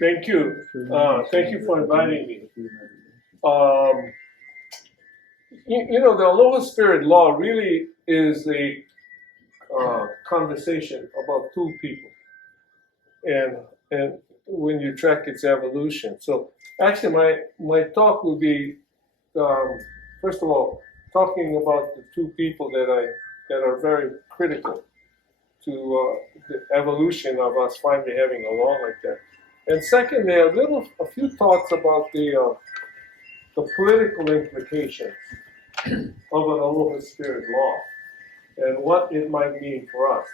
Thank you. Thank you for inviting me. The Aloha Spirit Law really is a conversation about two people, and when you track its evolution. So actually, my talk will be first of all talking about the two people that are very critical to the evolution of us finally having a law like that. And secondly, a few thoughts about the political implications of an Aloha Spirit Law and what it might mean for us,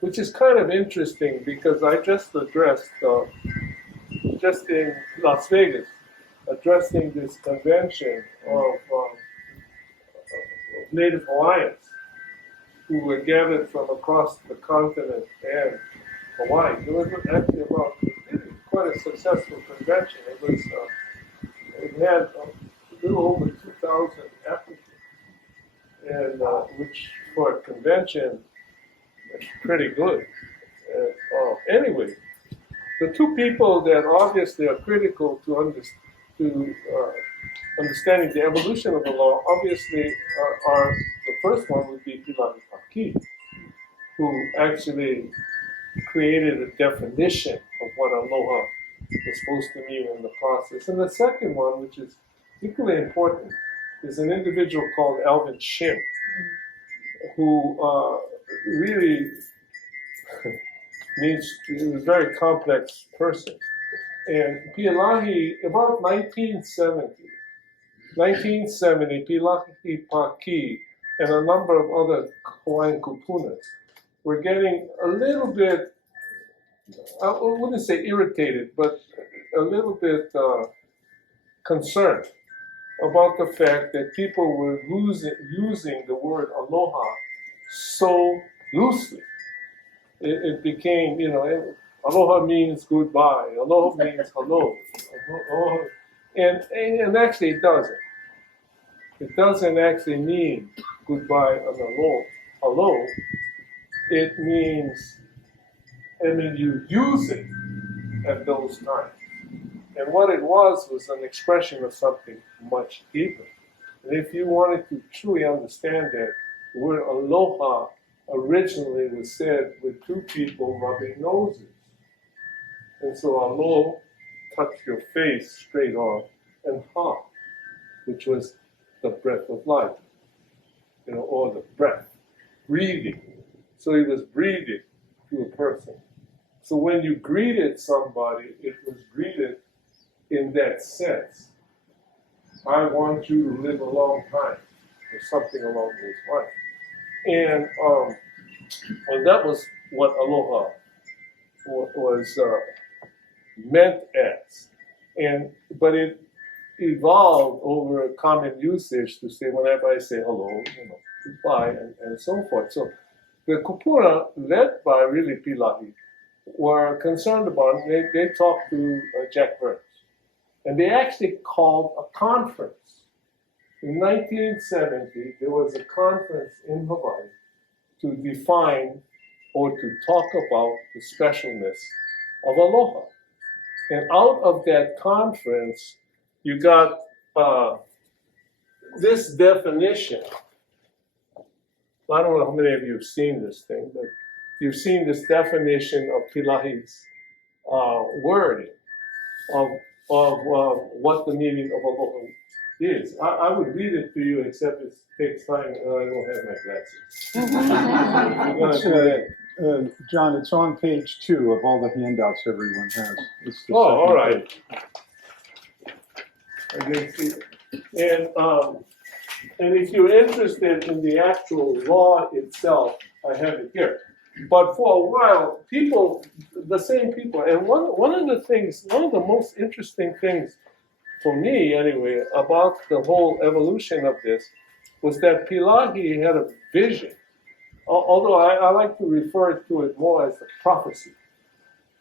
which is kind of interesting because I just addressed, just in Las Vegas, addressing this convention of Native Hawaiians who were gathered from across the continent and Hawaii. It was actually quite a successful convention. It had a little over 2,000 applicants, and which for a convention is pretty good. Anyway, the two people that obviously are critical to understanding the evolution of the law obviously are the first one would be Pilahi Paki, who actually created a definition of what aloha was supposed to mean in the process. And the second one, which is equally important, is an individual called Alvin Shim, who really he was a very complex person. And Pilahi, about 1970, Pilahi Paki and a number of other Hawaiian kupunas were getting a little bit, I wouldn't say irritated, but a little bit concerned about the fact that people were using the word aloha so loosely. It became, aloha means goodbye, aloha means hello, and actually it doesn't. It doesn't actually mean goodbye and hello. It means, you use it at those times. And what it was an expression of something much deeper. And if you wanted to truly understand that, the word aloha originally was said with two people rubbing noses. And so alo, touch your face straight on, and ha, which was the breath of life, or the breath, breathing. So he was breathing to a person. So when you greeted somebody, it was greeted in that sense. I want you to live a long time, or something along those lines. And that was what aloha was meant as. But it evolved over common usage to say whenever I say hello, goodbye, and so forth. So the kupuna, led by really Pilahi, were concerned about it. They talked to Jack Burns. And they actually called a conference. In 1970, there was a conference in Hawaii to define or to talk about the specialness of aloha. And out of that conference, you got this definition. I don't know how many of you have seen this thing, but you've seen this definition of Pilahi's wording of what the meaning of aloha is. I would read it to you, except it takes time and I don't have my glasses. John, it's on page 2 of all the handouts everyone has. It's the all right. page. I didn't see it. And if you're interested in the actual law itself, I have it here. But for a while, the same people, and one of the most interesting things for me anyway, about the whole evolution of this, was that Pilahi had a vision, although I like to refer to it more as a prophecy.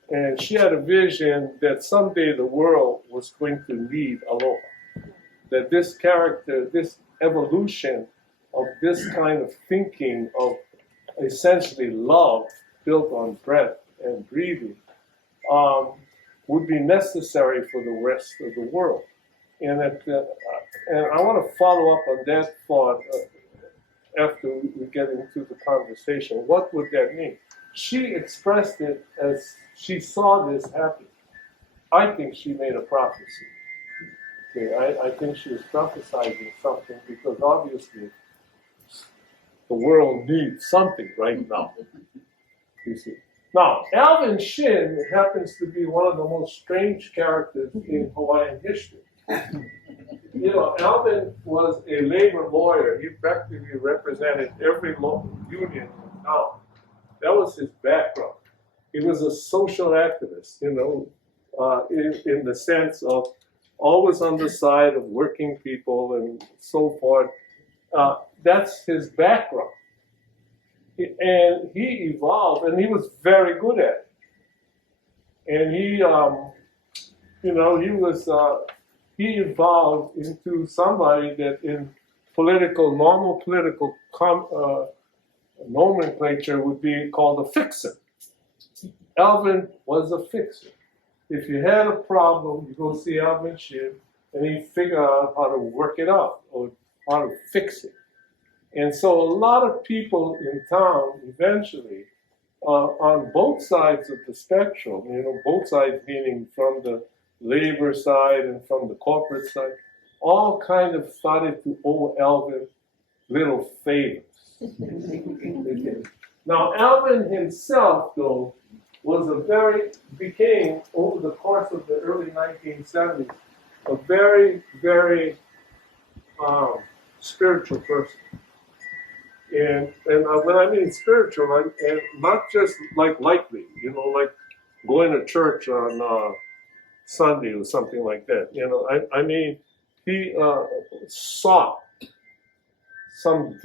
And she had a vision that someday the world was going to need aloha. That this character, this evolution of this kind of thinking of essentially love built on breath and breathing would be necessary for the rest of the world. And, and I want to follow up on that thought after we get into the conversation. What would that mean? She expressed it as she saw this happen. I think she made a prophecy. Okay, I think she was prophesizing something because obviously the world needs something right now. You see. Now, Alvin Shin happens to be one of the most strange characters in Hawaiian history. You know, Alvin was a labor lawyer. He practically represented every local union in town. That was his background. He was a social activist, you know, in the sense of always on the side of working people and so forth. That's his background. And he evolved, and he was very good at it. And he, you know, he evolved into somebody that in normal political nomenclature would be called a fixer. Alvin was a fixer. If you had a problem, you go see Alvin Shin, and he'd figure out how to work it out or how to fix it. And so a lot of people in town eventually, on both sides of the spectrum, you know, both sides meaning from the labor side and from the corporate side, all kind of started to owe Alvin little favors. Now, Alvin himself, though, became, over the course of the early 1970s, a very, very spiritual person. And when I mean spiritual, and not just likely, you know, like going to church on Sunday or something like that. You know, I mean, he sought some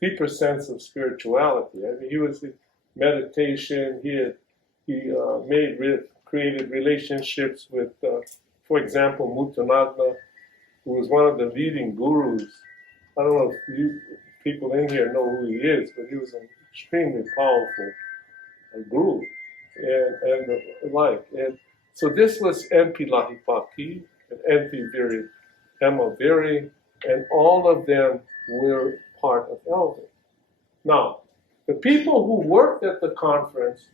deeper sense of spirituality. I mean, he was in meditation. He created relationships with, for example, Mutanadna, who was one of the leading gurus. I don't know if you people in here know who he is, but he was an extremely powerful guru and the like. And so this was MP Lahipaki and MP Emma Viri, and all of them were part of Alvin. Now, the people who worked at the conference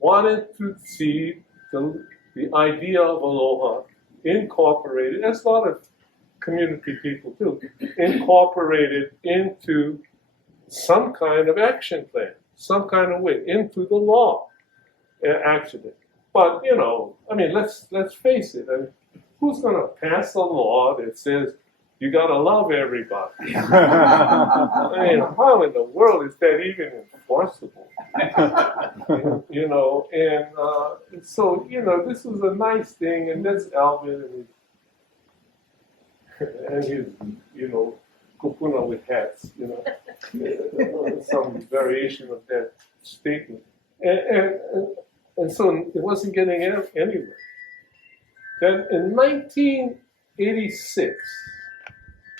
wanted to see the idea of Aloha incorporated, as a lot of community people do, incorporated into some kind of action plan, some kind of way, into the law, actually. But, you know, I mean, let's face it. I mean, who's going to pass a law that says you got to love everybody? I mean, how in the world is that even enforceable? You know, and so, you know, this was a nice thing, and that's Alvin and his, you know, kupuna with hats, you know, some variation of that statement. And so it wasn't getting anywhere. Then in 1986,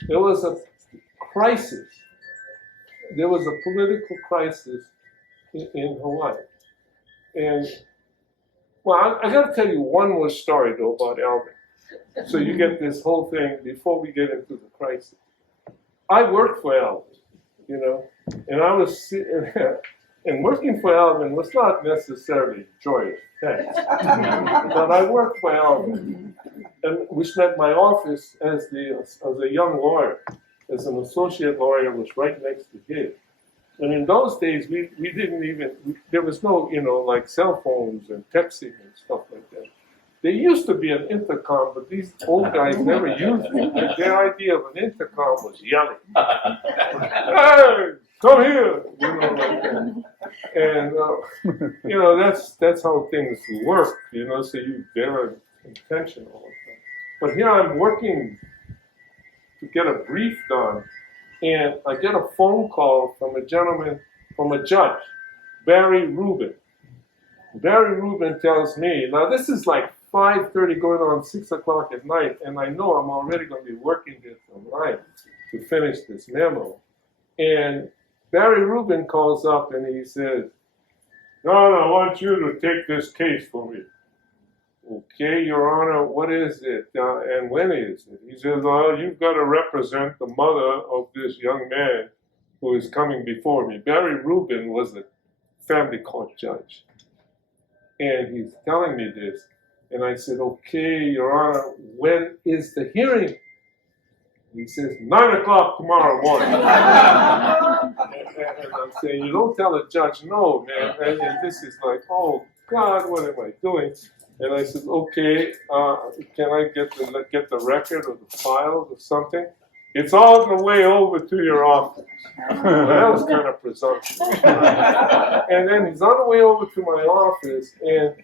there was a crisis. There was a political crisis in Hawaii. And, well, I got to tell you one more story, though, about Alvin. So you get this whole thing before we get into the crisis. I worked for Alvin, you know, and I was, and working for Alvin was not necessarily joyous, thanks. But I worked for Alvin, and which meant my office as a young lawyer, as an associate lawyer, was right next to his. And in those days, we didn't even, there was no, you know, like cell phones and texting and stuff like that. There used to be an intercom, but these old guys never used it. Their idea of an intercom was yelling. Hey, come here! You know, like that. And, you know, that's how things work, you know, so you bear intention all the time. But here I'm working to get a brief done, and I get a phone call from a judge, Barry Rubin. Barry Rubin tells me, now this is like 5:30 going on 6 o'clock at night, and I know I'm already going to be working this online to finish this memo. And Barry Rubin calls up and he says, John, I want you to take this case for me. okay, Your Honor, what is it? And when is it? He says, well, you've got to represent the mother of this young man who is coming before me. Barry Rubin was a family court judge. And he's telling me this. And I said, okay, Your Honor, when is the hearing? He says, 9 o'clock tomorrow morning. and I'm saying, you don't tell a judge no, man. And this is like, oh, God, what am I doing? And I said, okay, can I get the record or the files or something? It's all the way over to your office. Well, that was kind of presumptuous. And then he's on the way over to my office, and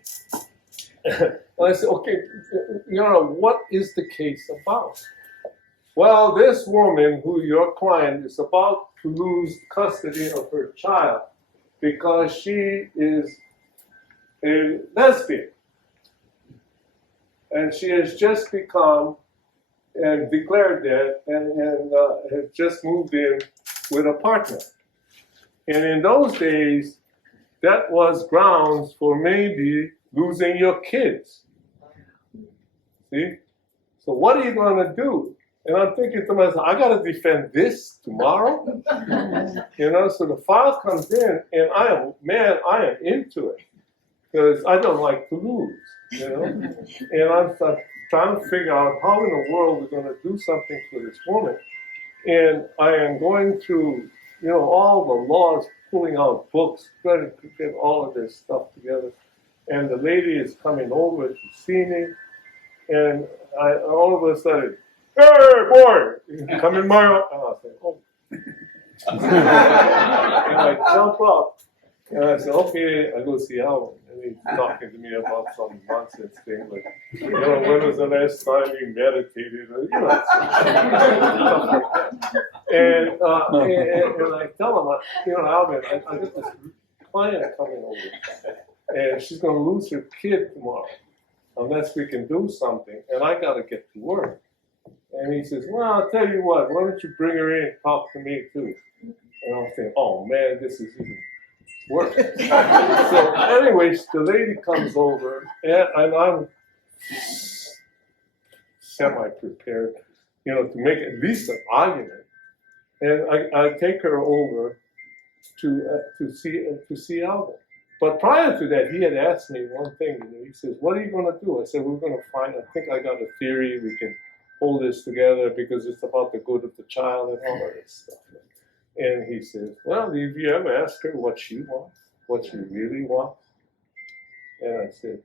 I said, okay, Your Honor, what is the case about? Well, this woman, who your client, is about to lose custody of her child because she is a lesbian. And she has just become and declared that and has just moved in with a partner. And in those days, that was grounds for maybe losing your kids. See? So what are you going to do? And I'm thinking to myself, I got to defend this tomorrow? So the file comes in, and I am into it. Because I don't like to lose, And I'm trying to figure out how in the world we're going to do something for this woman. And I am going through, all the laws, pulling out books, trying to get all of this stuff together. And the lady is coming over to see me. And I all of a sudden, hey, boy, come in my office. And I say, oh. And I jump up. And I said, okay, I go see Alan. And he's talking to me about some nonsense thing, like, when was the last time you meditated? Stuff like that. And I tell him, Alvin, I got this client coming over, and she's going to lose her kid tomorrow unless we can do something, and I got to get to work. And he says, well, I'll tell you what, why don't you bring her in and talk to me too? And I'm saying, oh man, this is even work. So anyways, the lady comes over, and I'm semi-prepared, to make at least an argument. And I take her over to see Alvin. But prior to that, he had asked me one thing. He says, what are you going to do? I said, we're going to I think I got a theory, we can hold this together because it's about the good of the child and all of this stuff. And he says, well, have you ever asked her what she wants, what she really wants? And I said,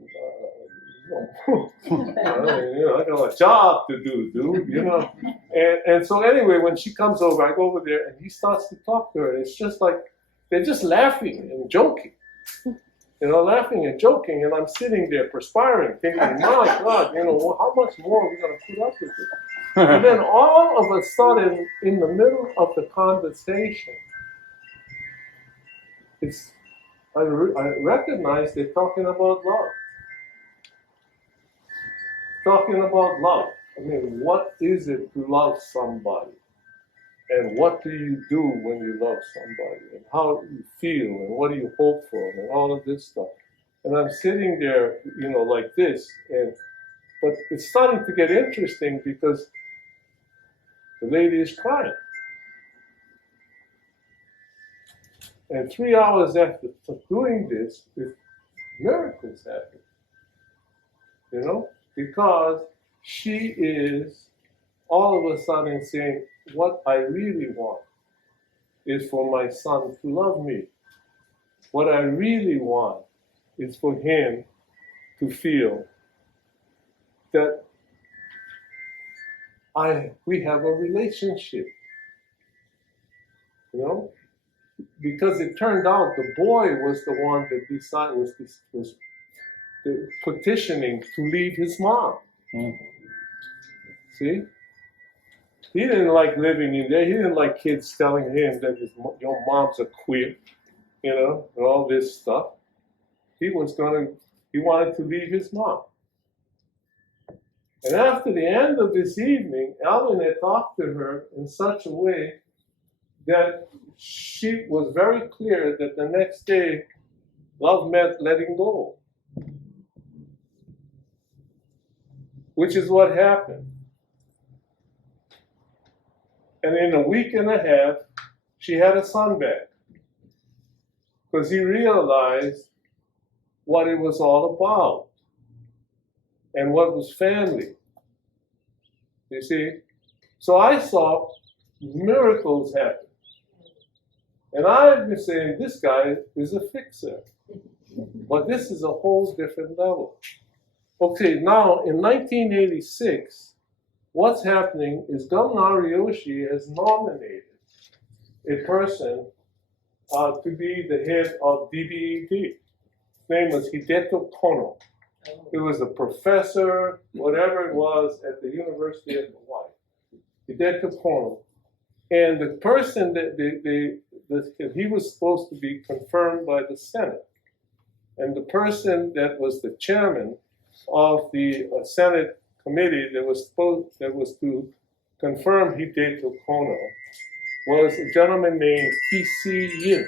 no. I got a job to do, dude, And so anyway, when she comes over, I go over there, and he starts to talk to her. And it's just like, they're just laughing and joking. Laughing and joking. And I'm sitting there perspiring, thinking, my God, how much more are we going to put up with this? And then all of a sudden, in the middle of the conversation, I recognize they're talking about love. Talking about love. I mean, what is it to love somebody? And what do you do when you love somebody? And how do you feel? And what do you hope for? And all of this stuff. And I'm sitting there, like this. But it's starting to get interesting because the lady is crying. And 3 hours after doing this, miracles happen. Because she is all of a sudden saying, what I really want is for my son to love me. What I really want is for him to feel that we have a relationship. Because it turned out the boy was the one that decided was petitioning to leave his mom. See? He didn't like living in there. He didn't like kids telling him that your mom's a queer, and all this stuff. He wanted to leave his mom. And after the end of this evening, Alvin had talked to her in such a way that she was very clear that the next day, love meant letting go. which is what happened. And in a week and a half, she had a son back. Because he realized what it was all about and what was family. You see? So I saw miracles happen. And I've been saying, this guy is a fixer. But this is a whole different level. Okay, now in 1986, what's happening is Governor Ariyoshi has nominated a person to be the head of DBED. His name was Hideto Kono. He was a professor, whatever it was, at the University of Hawaii. Hideto Kono. And the person that he was supposed to be confirmed by the Senate. And the person that was the chairman of the Senate committee that was to confirm Hideto Kono was a gentleman named T.C. Yin.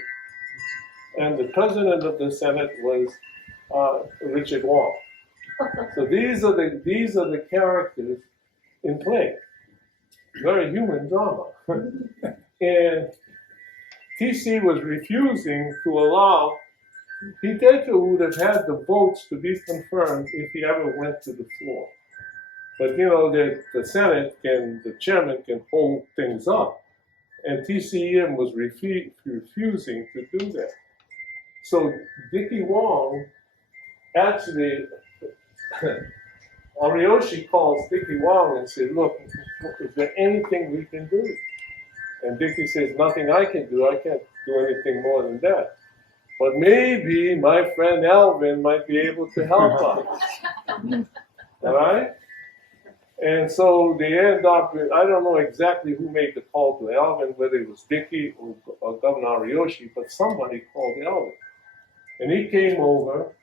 And the president of the Senate was Richard Wong. So these are the characters in play. Very human drama. And T.C. was refusing to allow Hideto would have had the votes to be confirmed if he ever went to the floor. But you know, the Senate the chairman can hold things up. And TCM was refusing to do that. So Dickie Wong actually, Ariyoshi calls Dickie Wong and says, look, is there anything we can do? And Dickie says, nothing I can do. I can't do anything more than that. But maybe my friend Alvin might be able to help us. All right? And so they end up with, I don't know exactly who made the call to Alvin, whether it was Dickie or Governor Ariyoshi, but somebody called Alvin. And he came over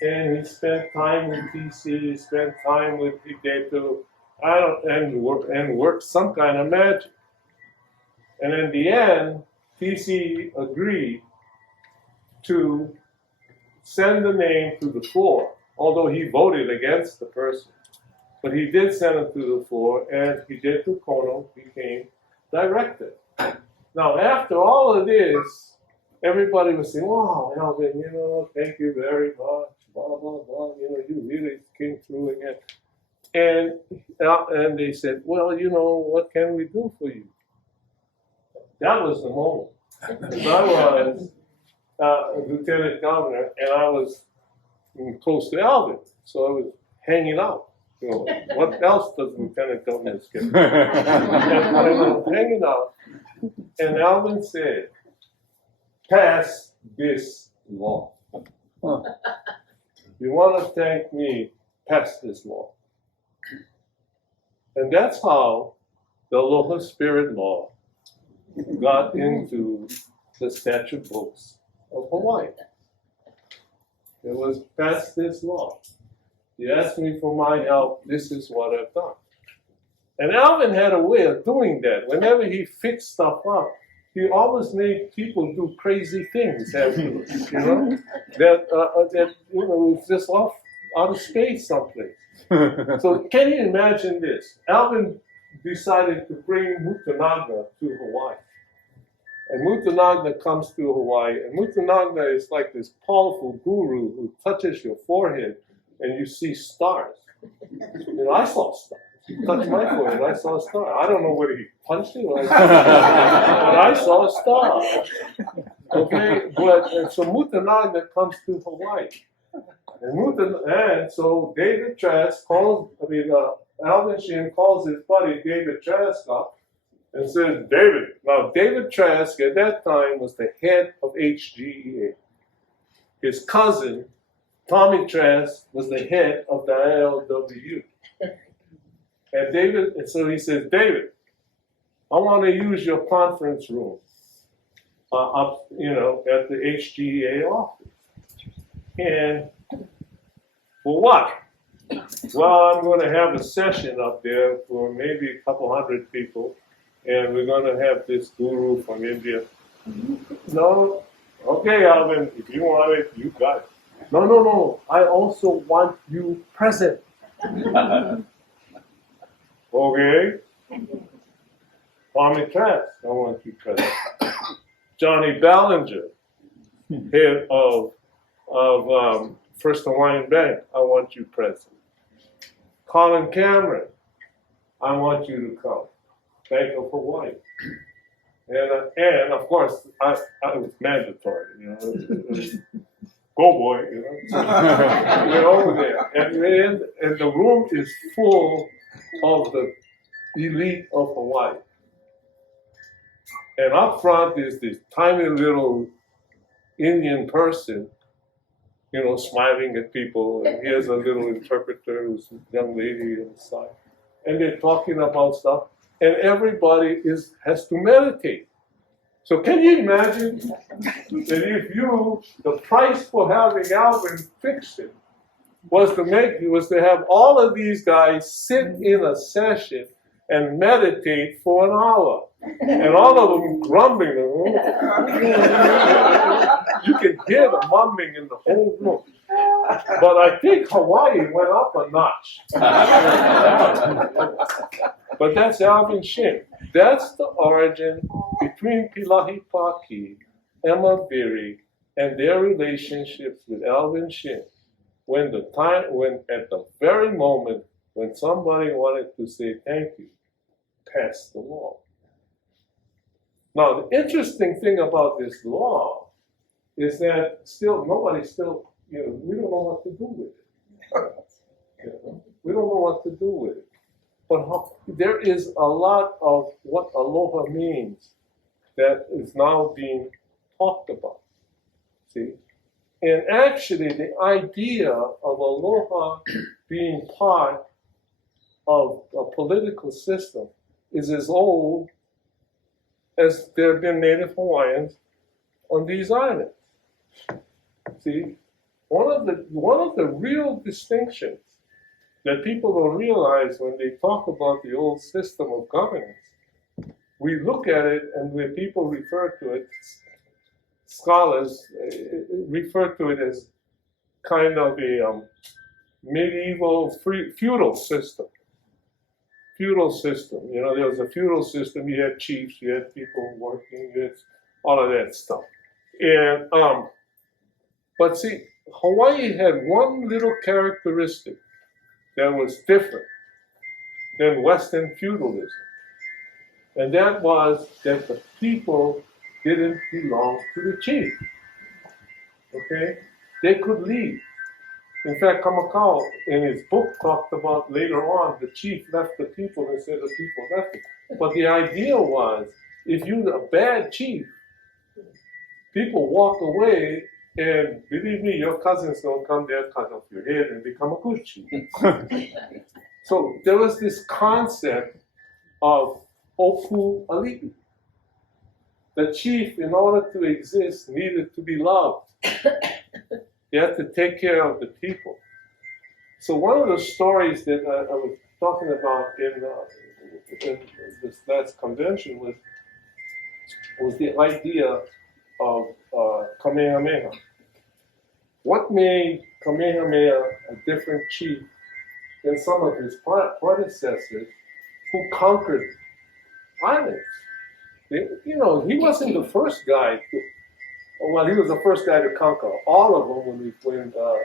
and he spent time with TC, he spent time with Hideto, and worked some kind of magic. And in the end, TC agreed to send the name to the floor, although he voted against the person. But he did send it to the floor, and Hideto Kono became director. Now, after all of this, everybody was saying, wow, Alvin, you know, thank you very much, blah, blah, blah, you know, you really came through again. And they said, well, you know, what can we do for you? That was the moment. Because I was lieutenant governor, and I was close to Alvin, so I was hanging out. You know, what else does lieutenant governors get? And I was hanging out, and Alvin said, pass this law. You want to thank me, pass this law. And that's how the ALOHA Spirit Law got into the statute books of Hawaii. It was pass this law. You asked me for my help, this is what I've done. And Alvin had a way of doing that. Whenever he fixed stuff up, he always made people do crazy things afterwards, you know, that you know, was just out of space someplace. So can you imagine this? Alvin decided to bring Mutanagna to Hawaii. And Mutanagna comes to Hawaii, and Mutanagna is like this powerful guru who touches your forehead and you see stars. You know, I saw stars. He touched my forehead, I saw a star. I don't know whether he punched it or but I saw a star. Okay, but so Mutanagna comes to Hawaii. And so David Trask calls, Alvin Shin calls his buddy David Trask up and says, David Trask at that time was the head of HGEA. His cousin, Tommy Trask, was the head of the ILWU. And so he says, David, I want to use your conference room up, you know, at the HGEA office. And for what? Well, I'm going to have a session up there for maybe a couple hundred people, and we're going to have this guru from India. No, okay, Alvin, if you want it, you got it. No, I also want you present. Okay? Kwame Trask, I want you president. Johnny Ballinger, head of First Hawaiian Bank, I want you president. Colin Cameron, I want you to come. Bank of Hawaii. And of course, I was mandatory, you know. It was, go boy, you know. We're over there. And the room is full of the elite of Hawaii. And up front is this tiny little Indian person, you know, smiling at people. And he has a little interpreter who's a young lady on the side. And they're talking about stuff. And everybody has to meditate. So can you imagine that if the price for having Alvin fix it was to have all of these guys sit in a session and meditate for an hour. And all of them grumbling. You can hear the mumbling in the whole room. But I think Hawaii went up a notch. But that's Alvin Shin. That's the origin between Pilahi Paki, Emma Berry, and their relationships with Alvin Shin. When at the very moment when somebody wanted to say thank you, passed the law. Now, the interesting thing about this law is that nobody we don't know what to do with it. We don't know what to do with it. But there is a lot of what aloha means that is now being talked about. See? And actually, the idea of aloha being part of a political system is as old as there have been Native Hawaiians on these islands. See, one of the real distinctions that people don't realize when they talk about the old system of governance, we look at it and when people refer to it, scholars refer to it as kind of a medieval feudal system. Feudal system. You know, there was a feudal system. You had chiefs, you had people working, you had all of that stuff. And but see, Hawaii had one little characteristic that was different than Western feudalism. And that was that the people didn't belong to the chief. Okay? They could leave. In fact, Kamakau, in his book, talked about later on, the chief left the people instead of the people left it. But the idea was, if you're a bad chief, people walk away, and believe me, your cousin's going to come there, cut off your head, and become a good chief. So there was this concept of opu ali'i. The chief, in order to exist, needed to be loved. You had to take care of the people. So one of the stories that I was talking about in this last convention was the idea of Kamehameha. What made Kamehameha a different chief than some of his predecessors who conquered islands? You know, he wasn't the first guy to. Well, he was the first guy to conquer all of them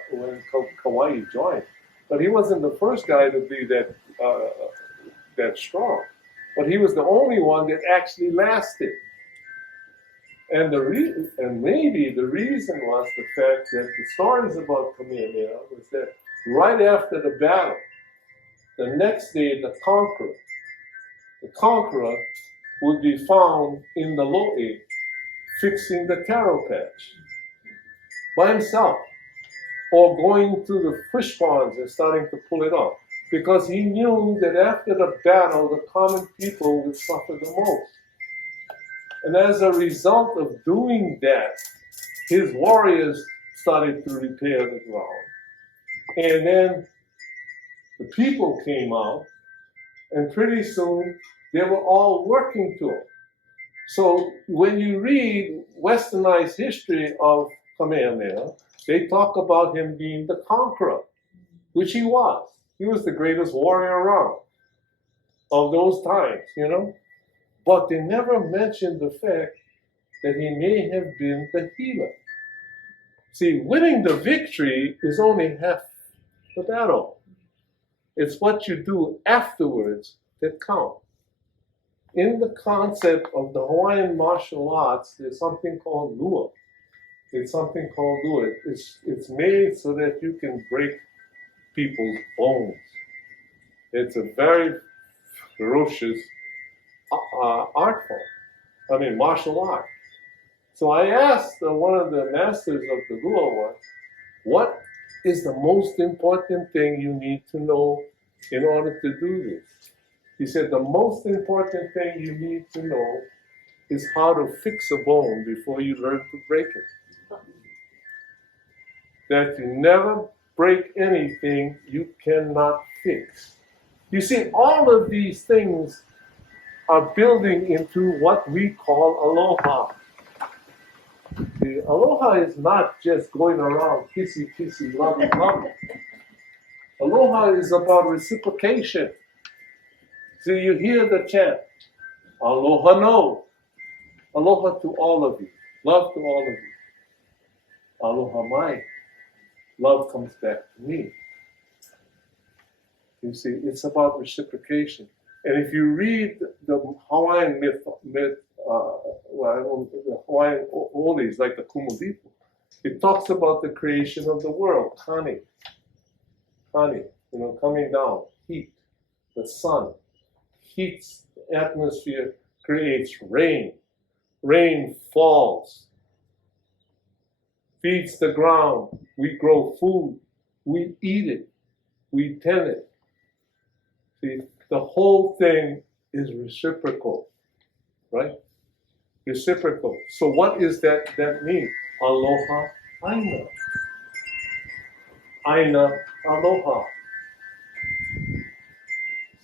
when Kauai joined. But he wasn't the first guy to be that strong. But he was the only one that actually lasted. And maybe the reason was the fact that the stories about Kamehameha was that right after the battle, the next day the conqueror would be found in the lo'e fixing the taro patch by himself, or going to the fish ponds and starting to pull it off, because he knew that after the battle, the common people would suffer the most. And as a result of doing that, his warriors started to repair the ground. And then the people came out, and pretty soon they were all working to it. So when you read westernized history of Kamehameha, they talk about him being the conqueror, which he was. He was the greatest warrior around. of those times, you know. But they never mentioned the fact that he may have been the healer. See, winning the victory is only half the battle. It's what you do afterwards that counts. In the concept of the Hawaiian martial arts, there's something called lua. It's something called lua. It's made so that you can break people's bones. It's a very ferocious art form. Martial art. So I asked one of the masters of the lua what is the most important thing you need to know in order to do this? He said the most important thing you need to know is how to fix a bone before you learn to break it. That you never break anything you cannot fix. You see, all of these things are building into what we call aloha. The aloha is not just going around kissy, kissy, lovey, lovey. Aloha is about reciprocation. See, you hear the chant, aloha no. Aloha to all of you. Love to all of you. Aloha mai. Love comes back to me. You see, it's about reciprocation. And if you read the Hawaiian the Hawaiian oldies like the Kumulipo, it talks about the creation of the world, kani, coming down, heat, the sun, heats the atmosphere, creates rain, rain falls, feeds the ground, we grow food, we eat it, we tend it. See, the whole thing is reciprocal, right? Reciprocal. So what is that mean? Aloha aina. Aina aloha.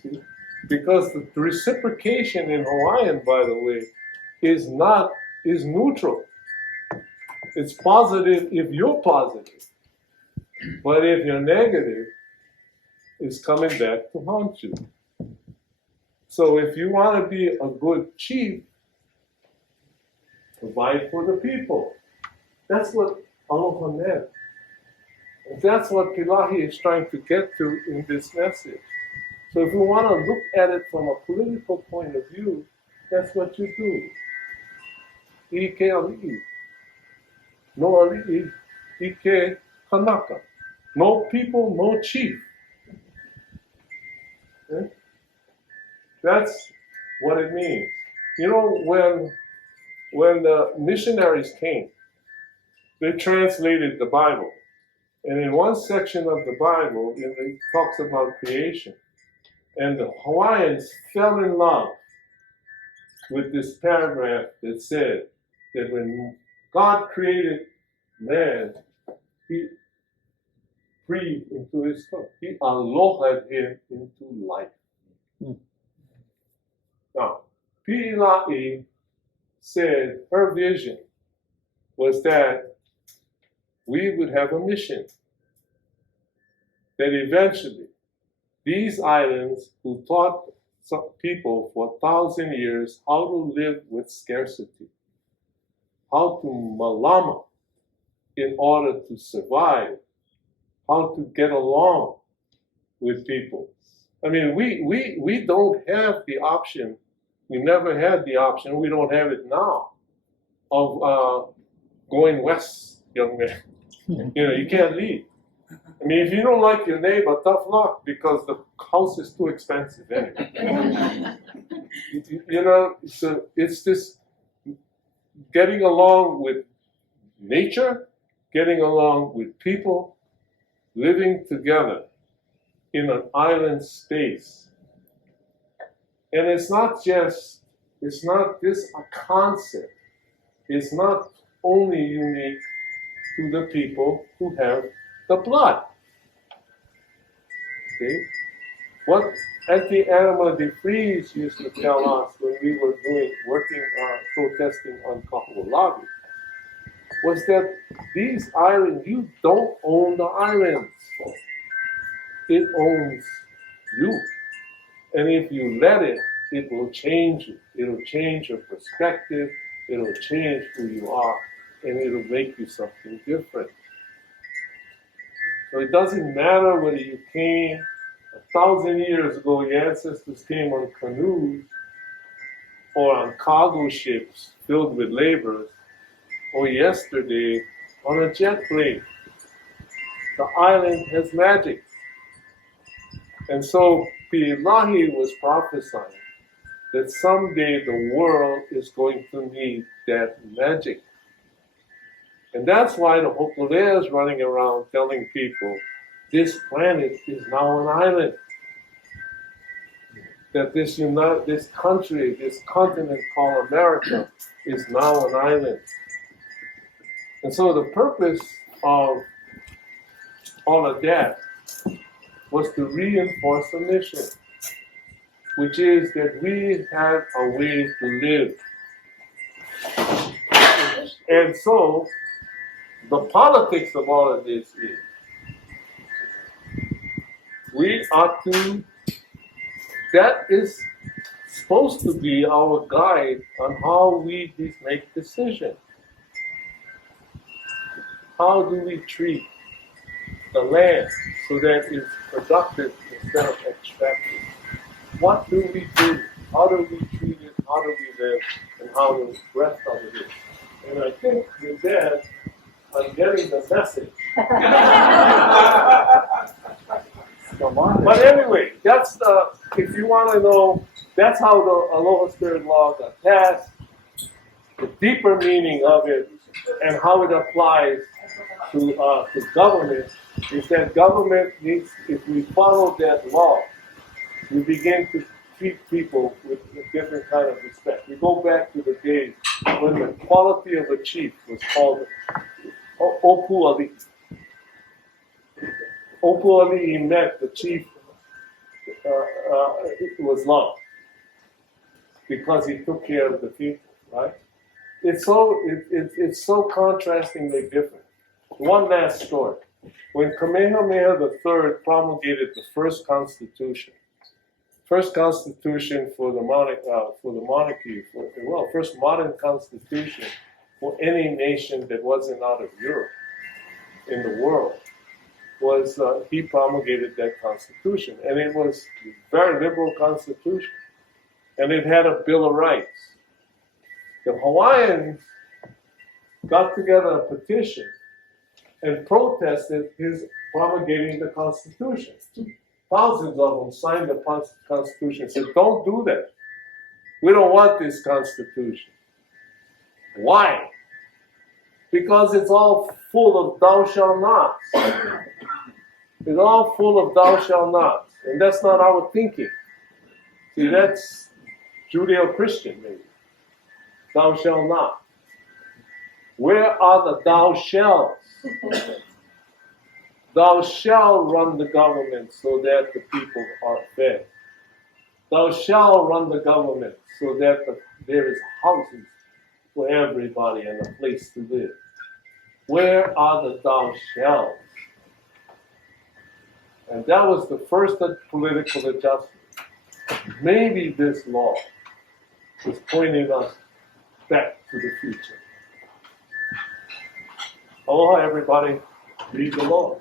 See? Because the reciprocation in Hawaiian, by the way, is neutral. It's positive if you're positive. But if you're negative, it's coming back to haunt you. So if you want to be a good chief, provide for the people. That's what aloha meant. And that's what Pilahi is trying to get to in this message. So if you want to look at it from a political point of view, that's what you do. Ike ali'i. No ali'i. Ike kanaka. No people, no chief. Okay? That's what it means. You know, when the missionaries came, they translated the Bible. And in one section of the Bible, it talks about creation. And the Hawaiians fell in love with this paragraph that said that when God created man, he breathed into his soul. He alohaed him into life. Now, Pila'i said her vision was that we would have a mission. That eventually, these islands who taught some people for 1,000 years how to live with scarcity, how to malama in order to survive, how to get along with people. I mean, we don't have the option, we never had the option, we don't have it now, of going west, young man. You can't leave. I mean, if you don't like your neighbor, tough luck, because the house is too expensive anyway. So it's this getting along with nature, getting along with people, living together in an island space. And it's not just a concept. It's not only unique to the people who have the blood. See? What Auntie Anima de Vries used to tell us when we were protesting on Kaho'olawe was that these islands, you don't own the islands. It owns you. And if you let it, it will change you. It'll change your perspective. It'll change who you are. And it'll make you something different. So it doesn't matter whether you came 1,000 years ago, your ancestors came on canoes or on cargo ships filled with laborers, or yesterday on a jet plane. The island has magic. And so Pilahi was prophesying that someday the world is going to need that magic. And that's why the Hokulea is running around telling people this planet is now an island. That this country, this continent called America is now an island. And so the purpose of all of that was to reinforce a mission, which is that we have a way to live. And so the politics of all of this is we are to, that is supposed to be our guide on how we make decisions. How do we treat the land so that it's productive instead of extractive? What do we do? How do we treat it? How do we live? And how do the rest of it is? And I think with that, I'm getting the message. But anyway, that's the, if you want to know, that's how the Aloha Spirit Law got passed, the deeper meaning of it, and how it applies to government, is that government needs, if we follow that law, we begin to treat people with a different kind of respect. We go back to the days when the quality of a chief was called Opuali. Opuali meant the chief was loved because he took care of the people, right? It's so contrastingly different. One last story. When Kamehameha III promulgated the first constitution for the monarchy, first modern constitution for any nation that wasn't out of Europe in the world, was he promulgated that constitution. And it was a very liberal constitution. And it had a Bill of Rights. The Hawaiians got together a petition and protested his promulgating the Constitution. Thousands of them signed the Constitution and said, don't do that. We don't want this Constitution. Why? Because it's all full of thou shalt not. It's all full of thou shalt not. And that's not our thinking. See, that's Judeo-Christian, maybe. Thou shalt not. Where are the thou shalls? Thou shalt run the government so that the people are fed. Thou shalt run the government so that there is houses for everybody and a place to live. Where are the thou shalls? And that was the first political adjustment. Maybe this law is pointing us back to the future. Aloha, everybody. Read the law.